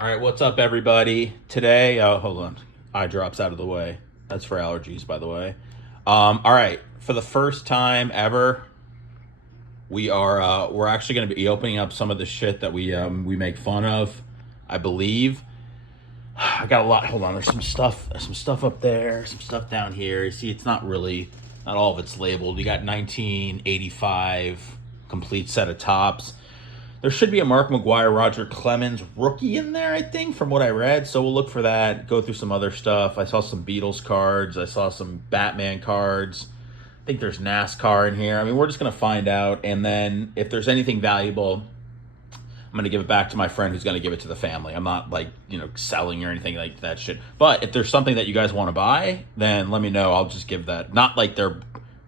All right, what's up, everybody? Today, hold on, eye drops out of the way. That's for allergies, by the way. All right, for the first time ever, we're actually going to be opening up some of the shit that we make fun of. I believe I got a lot. Hold on, there's some stuff up there, some stuff down here. You see, it's not all of it's labeled. You got 1985 complete set of tops. There should be a Mark McGuire, Roger Clemens rookie in there, I think, from what I read. So we'll look for that. Go through some other stuff. I saw some Beatles cards. I saw some Batman cards. I think there's NASCAR in here. I mean, we're just going to find out. And then if there's anything valuable, I'm going to give it back to my friend who's going to give it to the family. I'm not selling or anything like that shit. But if there's something that you guys want to buy, then let me know. I'll just give that. Not like they're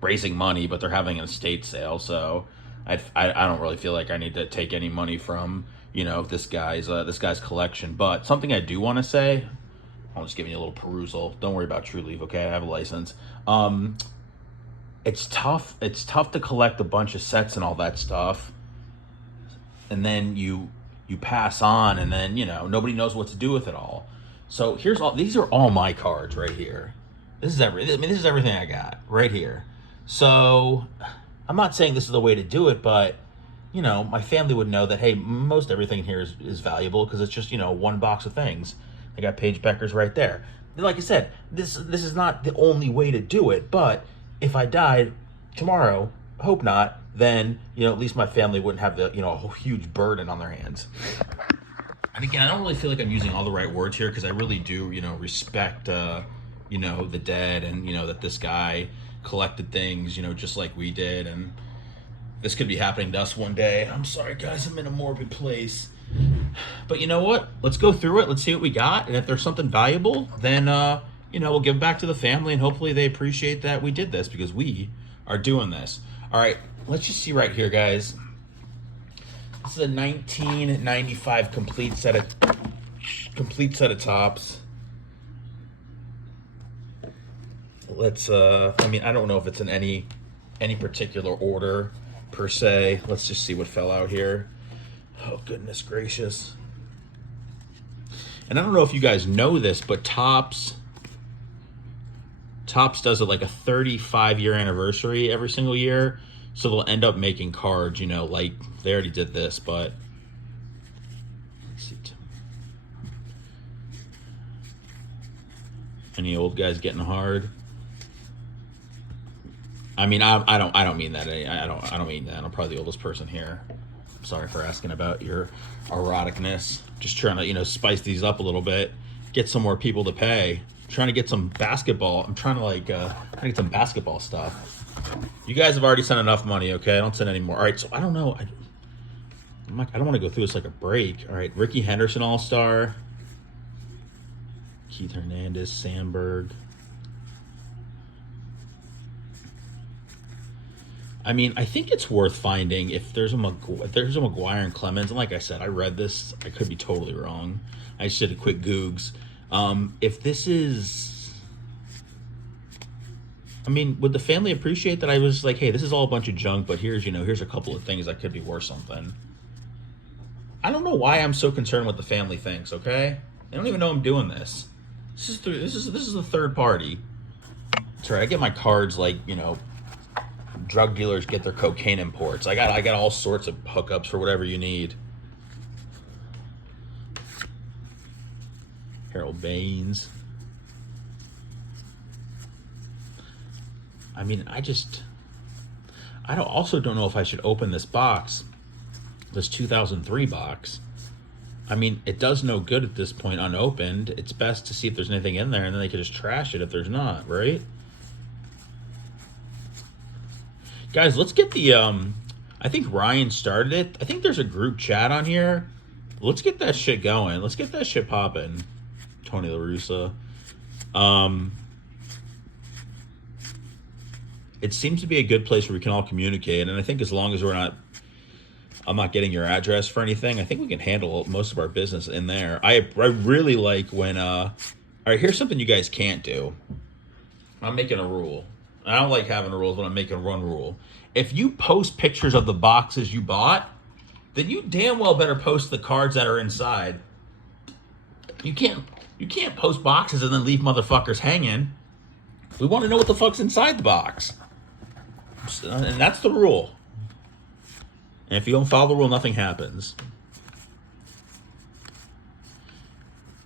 raising money, but they're having an estate sale. So I don't really feel like I need to take any money from this guy's collection. But something I do want to say, I'm just giving you a little perusal. Don't worry about True Leave, okay? I have a license. It's tough. It's tough to collect a bunch of sets and all that stuff, and then you pass on, and then nobody knows what to do with it all. So here's all. These are all my cards right here. This is everything. I mean, this is everything I got right here. So I'm not saying this is the way to do it, but my family would know that, hey, most everything here is valuable because it's just one box of things. I got Paige Becker's right there. Like I said, this is not the only way to do it, but if I died tomorrow, hope not, then at least my family wouldn't have the a huge burden on their hands. And again, I don't really feel like I'm using all the right words here because I really do respect the dead, and that this guy collected things just like we did, and this could be happening to us one day. I'm sorry, guys, I'm in a morbid place. But you know what? Let's go through it. Let's see what we got. And if there's something valuable, then, we'll give it back to the family. And hopefully they appreciate that we did this because we are doing this. All right. Let's just see right here, guys. This is a 1995 complete set of tops. Let's, I mean, I don't know if it's in any particular order per se. Let's just see what fell out here. Oh, goodness gracious. And I don't know if you guys know this, but Topps does it like a 35-year anniversary every single year. So they'll end up making cards, like they already did this, but let's see. Any old guys getting hard? I mean, I don't mean that. I don't mean that. I'm probably the oldest person here. Sorry for asking about your eroticness. Just trying to, spice these up a little bit. Get some more people to pay. Trying to get some basketball. I'm trying to get some basketball stuff. You guys have already sent enough money, okay? I don't send any more. All right, so I don't know. I don't want to go through this like a break. All right, Ricky Henderson All-Star. Keith Hernandez, Sandberg. I mean, I think it's worth finding if there's a McGuire and Clemens. And like I said, I read this. I could be totally wrong. I just did a quick Googs. If this is, I mean, would the family appreciate that I was like, hey, this is all a bunch of junk, but here's a couple of things that could be worth something. I don't know why I'm so concerned what the family thinks. Okay, they don't even know I'm doing this. This is the third party. That's right. I get my cards like drug dealers get their cocaine imports. I got all sorts of hookups for whatever you need. Harold Baines. I mean, also don't know if I should open this box, this 2003 box. I mean, it does no good at this point unopened. It's best to see if there's anything in there, and then they could just trash it if there's not, right? Guys, let's get the, I think Ryan started it. I think there's a group chat on here. Let's get that shit going. Let's get that shit popping. Tony La Russa. It seems to be a good place where we can all communicate. And I think as long as I'm not getting your address for anything, I think we can handle most of our business in there. I really like when, all right, here's something you guys can't do. I'm making a rule. I don't like having rules, but I'm making one rule. If you post pictures of the boxes you bought, then you damn well better post the cards that are inside. You can't post boxes and then leave motherfuckers hanging. We want to know what the fuck's inside the box. And that's the rule. And if you don't follow the rule, nothing happens.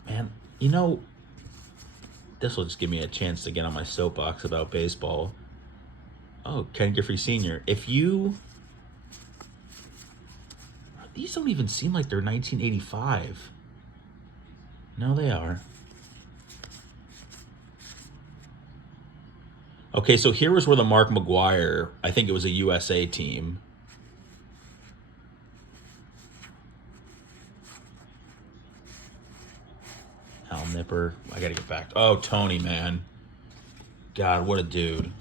Man, you know, this will just give me a chance to get on my soapbox about baseball. Oh, Ken Griffey Sr. These don't even seem like they're 1985. No, they are. Okay, so here was where the Mark McGwire, I think it was a USA team. Al Nipper. I gotta get back. Oh, Tony, man. God, what a dude.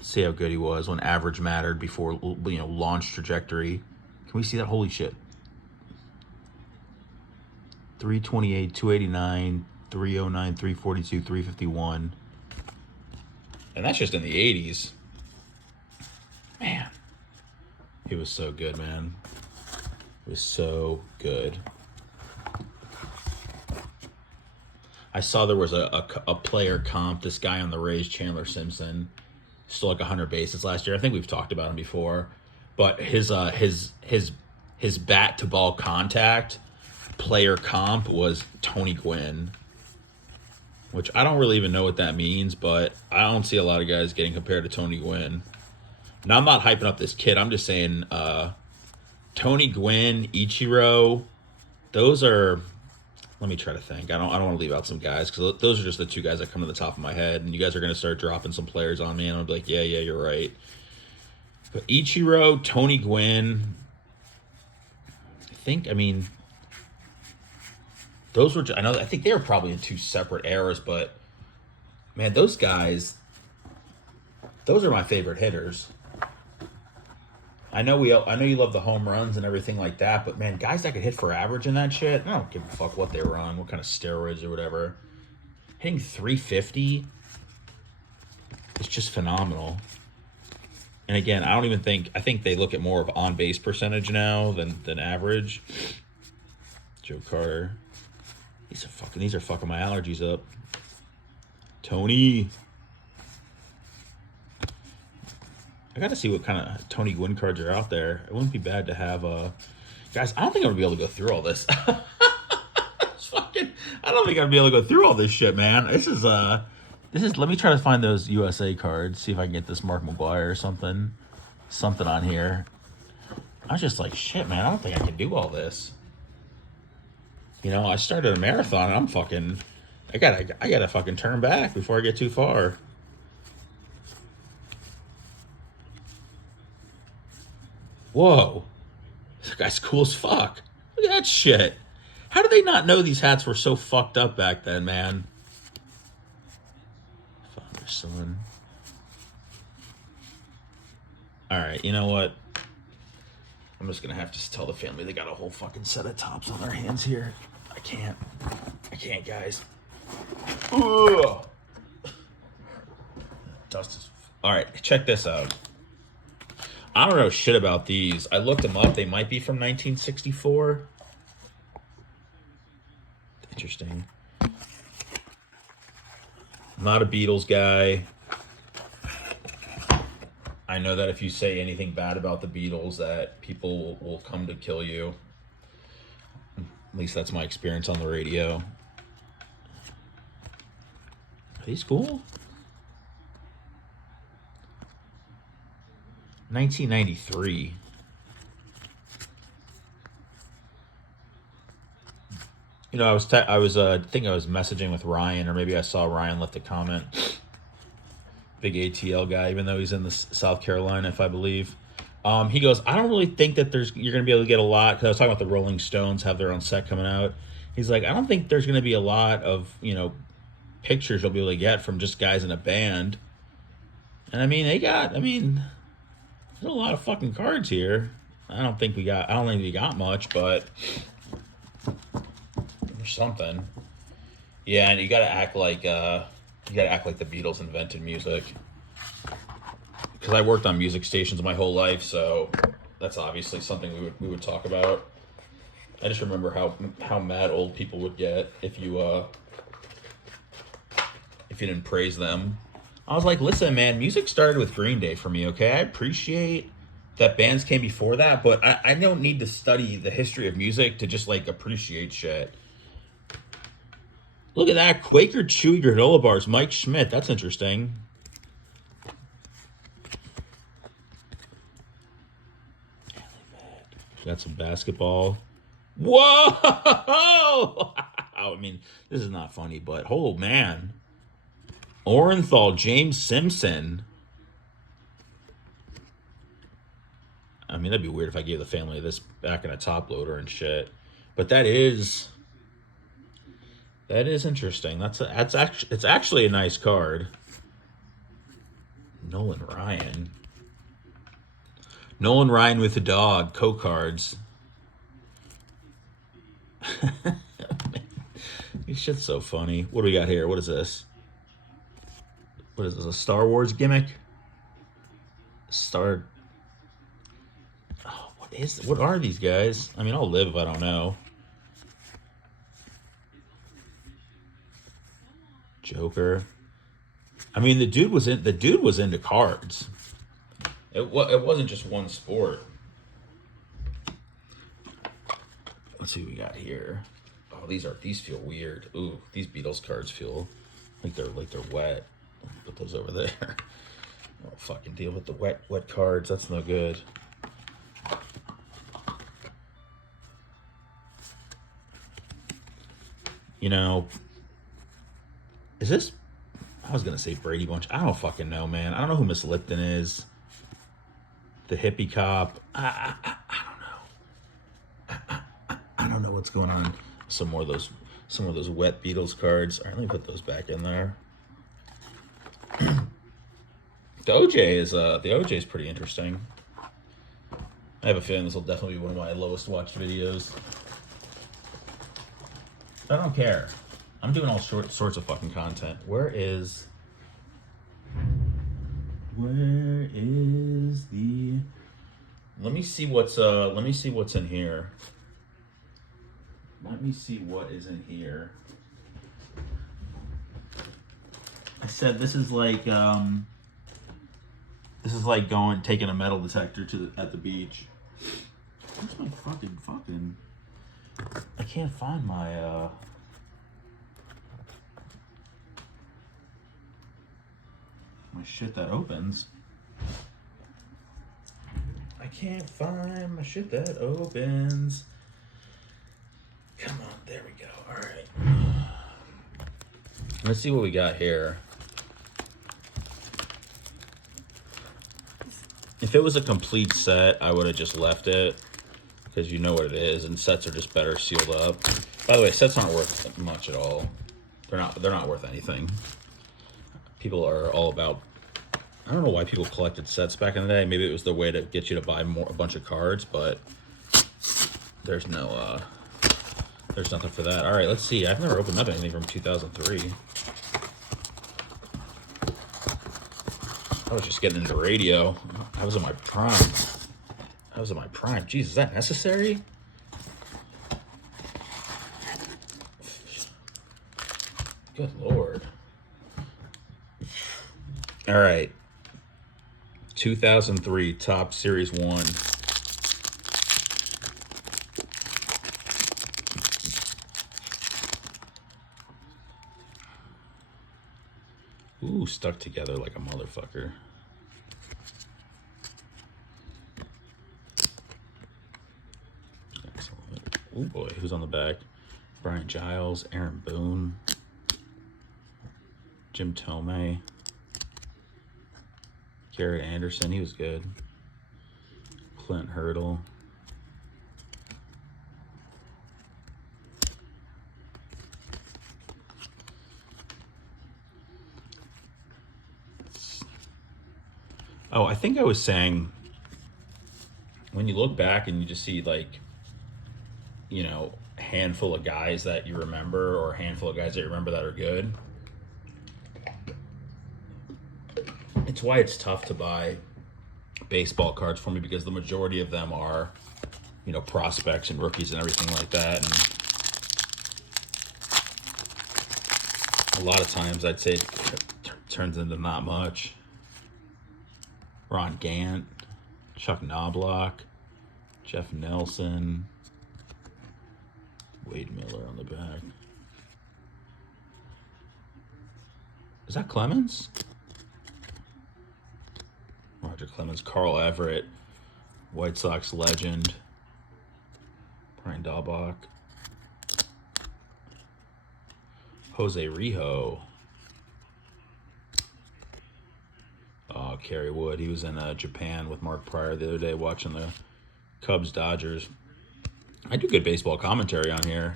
See how good he was when average mattered before, launch trajectory. Can we see that? Holy shit. 328, 289, 309, 342, 351. And that's just in the 80s. Man. He was so good, man. He was so good. I saw there was a player comp, this guy on the Rays, Chandler Simpson, stole like 100 bases last year. I think we've talked about him before. But his bat to ball contact player comp was Tony Gwynn, which I don't really even know what that means, but I don't see a lot of guys getting compared to Tony Gwynn. Now, I'm not hyping up this kid. I'm just saying Tony Gwynn, Ichiro, those are... Let me try to think. I don't want to leave out some guys because those are just the two guys that come to the top of my head. And you guys are going to start dropping some players on me, and I'll be like, yeah, you're right. But Ichiro, Tony Gwynn, those were. I think they were probably in two separate eras, but man, those guys, those are my favorite hitters. I know you love the home runs and everything like that, but man, guys that could hit for average in that shit, I don't give a fuck what they were on, what kind of steroids or whatever. Hitting 350 is just phenomenal. And again, I think they look at more of on-base percentage now than average. Joe Carter. These are fucking my allergies up. Tony. I got to see what kind of Tony Gwynn cards are out there. It wouldn't be bad to have guys, I don't think I'm going to be able to go through all this. I don't think I'm going to be able to go through all this shit, man. This is, let me try to find those USA cards, see if I can get this Mark McGwire or something on here. I was just like, shit, man, I don't think I can do all this. I started a marathon and I'm fucking, I gotta fucking turn back before I get too far. Whoa. This guy's cool as fuck. Look at that shit. How did they not know these hats were so fucked up back then, man? Father, son. Alright, you know what? I'm just gonna have to tell the family they got a whole fucking set of tops on their hands here. I can't, guys. Ugh. Dust is... Alright, check this out. I don't know shit about these. I looked them up. They might be from 1964. Interesting. I'm not a Beatles guy. I know that if you say anything bad about the Beatles, that people will come to kill you. At least that's my experience on the radio. Are these cool? 1993. I was messaging with Ryan, or maybe I saw Ryan left a comment. Big ATL guy, even though he's in the South Carolina, if I believe. He goes, I don't really think that you're going to be able to get a lot, because I was talking about the Rolling Stones have their own set coming out. He's like, I don't think there's going to be a lot of, pictures you'll be able to get from just guys in a band. And there's a lot of fucking cards here. I don't think we got much, but there's something. Yeah, and you gotta act like the Beatles invented music. Because I worked on music stations my whole life, so that's obviously something we would talk about. I just remember how mad old people would get if you didn't praise them. I was like, listen, man, music started with Green Day for me, okay? I appreciate that bands came before that, but I don't need to study the history of music to just like appreciate shit. Look at that. Quaker Chewy granola bars, Mike Schmidt. That's interesting. Got some basketball. Whoa! I mean, this is not funny, but oh man. Orenthal, James Simpson. I mean, that'd be weird if I gave the family this back in a top loader and shit. But that is interesting. It's actually a nice card. Nolan Ryan with the dog, co-cards. This shit's so funny. What do we got here? What is this? What is this, a Star Wars gimmick? What are these guys? I mean, I'll live if I don't know. Joker. I mean, the dude was into cards. It wasn't just one sport. Let's see what we got here. Oh, these feel weird. Ooh, these Beatles cards feel like they're wet. Put those over there. I'll fucking deal with the wet cards. That's no good. You know, is this? I was gonna say Brady Bunch. I don't fucking know, man. I don't know who Miss Lipton is. The hippie cop. I don't know. I don't know what's going on. Some more of those wet Beatles cards. All right, let me put those back in there. The OJ is pretty interesting. I have a feeling this will definitely be one of my lowest watched videos. I don't care. I'm doing all sorts of fucking content. Where is the? Let me see what's in here. Let me see what is in here. I said this is like taking a metal detector at the beach. Where's my fucking? I can't find my my shit that opens. I can't find my shit that opens. Come on, there we go. All right. Let's see what we got here. If it was a complete set, I would have just left it because you know what it is, and sets are just better sealed up. By the way, sets aren't worth much at all. They're not worth anything. People are all about. I don't know why people collected sets back in the day. Maybe it was the way to get you to buy a bunch of cards, but there's nothing for that. All right, let's see. I've never opened up anything from 2003. I was just getting into radio. I was in my prime. Jeez, is that necessary? Good Lord. All right. 2003 Top Series 1. Ooh, stuck together like a motherfucker. Excellent. Oh boy, who's on the back? Brian Giles, Aaron Boone, Jim Tomei, Garrett Anderson, he was good. Clint Hurdle. Oh, I think I was saying, when you look back and you just see, like, you know, a handful of guys that you remember, or a handful of guys that you remember that are good, it's why it's tough to buy baseball cards for me, because the majority of them are you know, prospects and rookies and everything like that. And a lot of times I'd say it turns into not much. Ron Gant, Chuck Knobloch, Jeff Nelson, Wade Miller on the back. Is that Clemens? Roger Clemens, Carl Everett, White Sox legend, Brian Dahlbach, Jose Rijo. Oh, Kerry Wood. He was in Japan with Mark Pryor the other day watching the Cubs-Dodgers. I do good baseball commentary on here.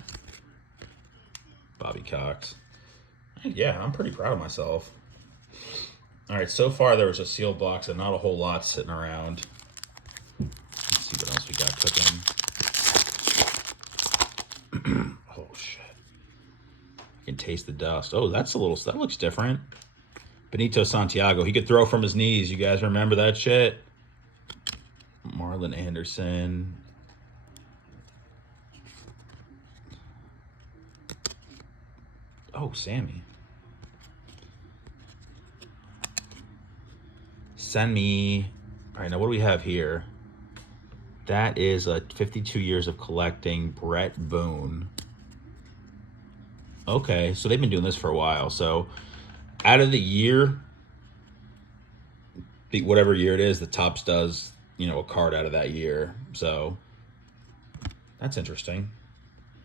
Bobby Cox. Yeah, I'm pretty proud of myself. All right, so far there was a sealed box and not a whole lot sitting around. Let's see what else we got cooking. Oh, shit. I can taste the dust. Oh, that looks different. Benito Santiago. He could throw from his knees. You guys remember that shit? Marlon Anderson. Oh, Sammy. Send me. All right, now what do we have here? That is 52 years of collecting. Brett Boone. Okay, so they've been doing this for a while. So out of the year, whatever year it is, the Topps does, you know, a card out of that year. So that's interesting.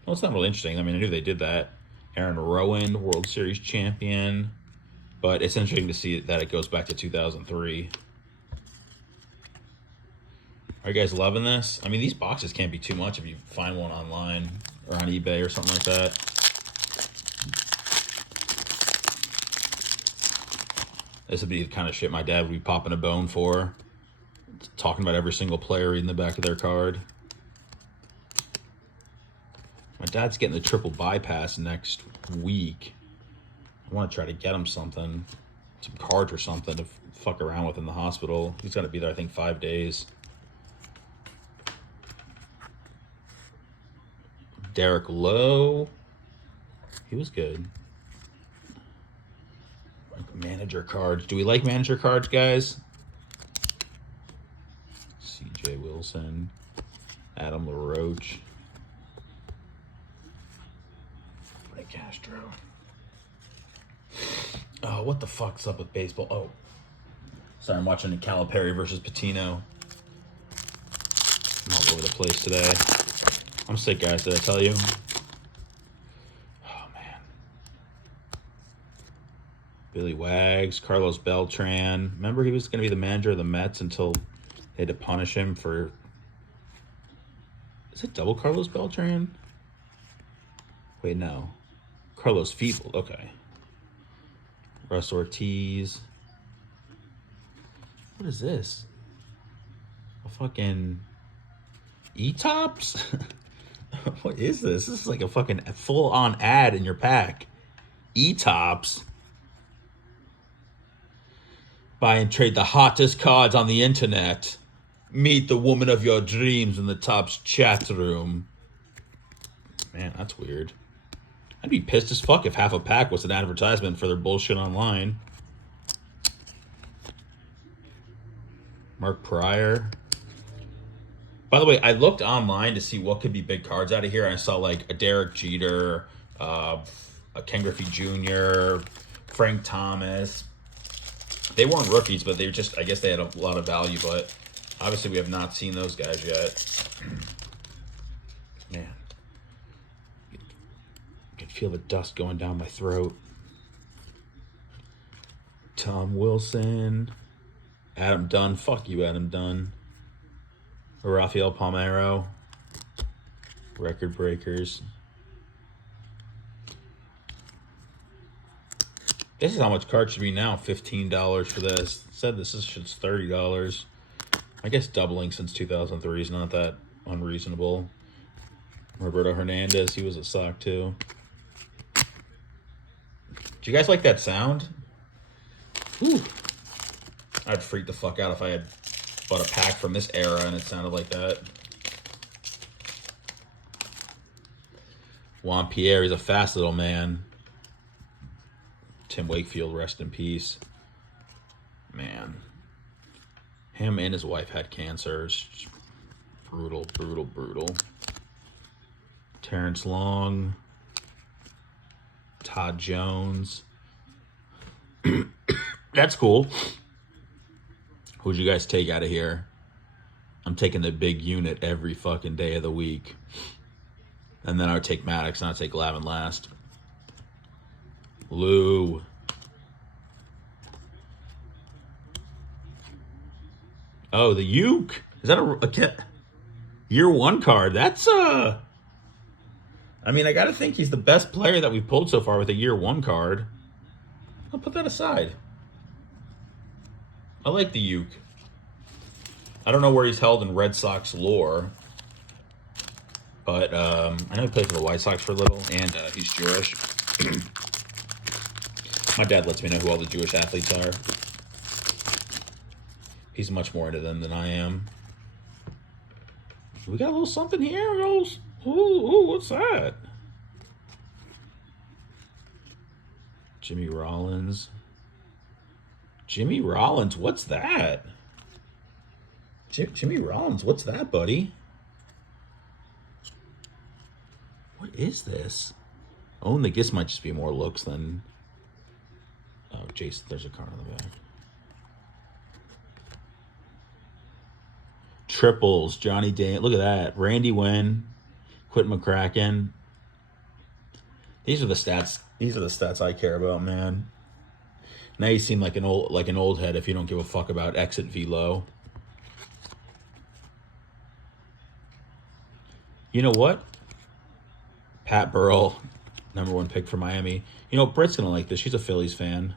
Well, it's not really interesting. I mean, I knew they did that. Aaron Rowan, World Series champion. But it's interesting to see that it goes back to 2003. Are you guys loving this? I mean, these boxes can't be too much if you find one online or on eBay or something like that. This would be the kind of shit my dad would be popping a bone for. Talking about every single player in the back of their card. My dad's getting the triple bypass next week. I want to try to get him something, some cards or something to fuck around with in the hospital. He's got to be there, I think, 5 days. Derek Lowe. He was good. Manager cards. Do we like manager cards, guys? C.J. Wilson. Adam LaRoche. Frank Castro. Oh, what the fuck's up with baseball? Oh. Sorry, I'm watching Calipari versus Patino. I'm all over the place today. I'm sick, guys. Did I tell you? Oh, man. Billy Wags, Carlos Beltran. Remember he was going to be the manager of the Mets until they had to punish him for... Is it double Carlos Beltran? Wait, no. Carlos Feeble. Okay. Russ Ortiz. What is this? A fucking E-Tops? What is this? This is like a fucking full-on ad in your pack. E-Tops. Buy and trade the hottest cards on the internet. Meet the woman of your dreams in the Topps chat room. Man, that's weird. I'd be pissed as fuck if half a pack was an advertisement for their bullshit online. Mark Pryor. By the way, I looked online to see what could be big cards out of here, and I saw like a Derek Jeter, a Ken Griffey Jr., Frank Thomas. They weren't rookies, but they were just, I guess they had a lot of value, but obviously we have not seen those guys yet. Man. I can feel the dust going down my throat. Tom Wilson. Adam Dunn. Fuck you, Adam Dunn. Rafael Palmeiro. Record breakers. This is how much cards should be now. $15 for this. It said this is $30. I guess doubling since 2003 is not that unreasonable. Roberto Hernandez, he was a sock too. Do you guys like that sound? Ooh. I'd freak the fuck out if I had bought a pack from this era and it sounded like that. Juan Pierre, he's a fast little man. Tim Wakefield, rest in peace. Man. Him and his wife had cancer. It's just brutal, brutal, brutal. Terrence Long. Todd Jones. That's cool. Who'd you guys take out of here? I'm taking the big unit every fucking day of the week. And then I would take Maddox and I'd take Glavin last. Lou. Oh, the Uke. Is that a year one card? That's I mean, I gotta think he's the best player that we've pulled so far with a year one card. I'll put that aside. I like the Uke. I don't know where he's held in Red Sox lore, but I know he played for the White Sox for a little, and he's Jewish. My dad lets me know who all the Jewish athletes are. He's much more into them than I am. We got a little something here. Ooh, what's that? Jimmy Rollins. Jimmy Rollins, what's that? Jimmy Rollins, what's that, buddy? What is this? Oh, and I guess might just be more looks than... Oh, Jason, there's a card on the back. Triples, Johnny Dan. Look at that. Randy Wynn, Quentin McCracken. These are the stats. These are the stats I care about, man. Now you seem like an old head if you don't give a fuck about exit velo. You know what? Pat Burrell, #1 pick for Miami. You know, Britt's gonna like this. She's a Phillies fan.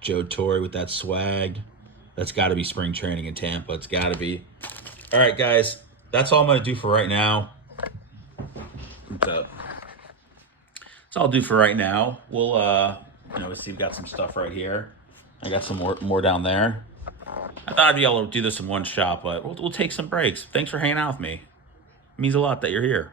Joe Torre with that swag. That's got to be spring training in Tampa. It's got to be. All right, guys. That's all I'm going to do for right now. That's all I'll do for right now. We'll, see, we've got some stuff right here. I got some more down there. I thought I'd be able to do this in one shot, but we'll take some breaks. Thanks for hanging out with me. It means a lot that you're here.